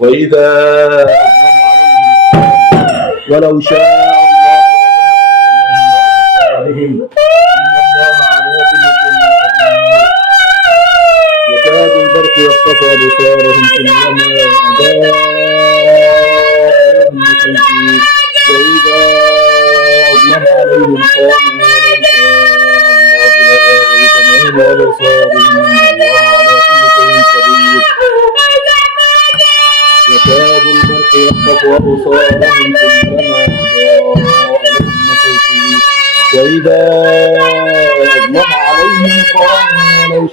وإذا أظلم عليهم ولو شاء الله لذهب يكاد البرق يخطف أبصارهم كلما أضاء لهم مشوا وإذا أظلم عليهم قاموا ولو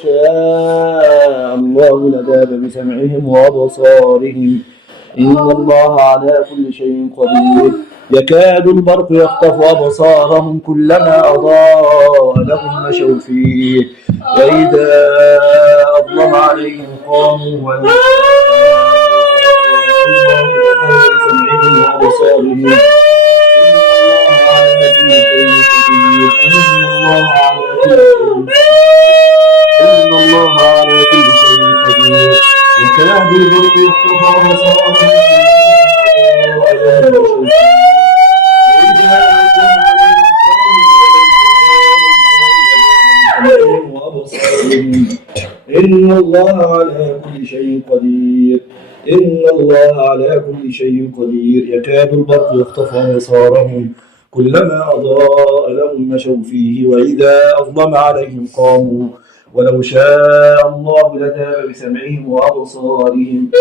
شاء الله لذهب بسمعهم وأبصارهم إن الله على كل شيء قدير يكاد البرق يخطف أبصارهم كلما أضاء لهم مشوا وإذا أظلم عليهم قاموا ولو شاء الله لذهب بسمعهم وأبصارهم إن الله على كل شيء قدير يكاد البرق يخطف أبصارهم كلما أضاء لهم مشوا فيه وإذا أظلم عليهم قاموا ولو شاء الله لذهب بسمعهم وأبصارهم إن الله على كل شيء قدير يكاد البرق يخطف أبصارهم إن الله على كل شيء قدير إن الله على كل شيء قدير يكاد البرق يخطف أبصارهم كلما أضاء لهم مشوا فيه وإذا أظلم عليهم قاموا ولو شاء الله لذهب بسمعهم وأبصارهم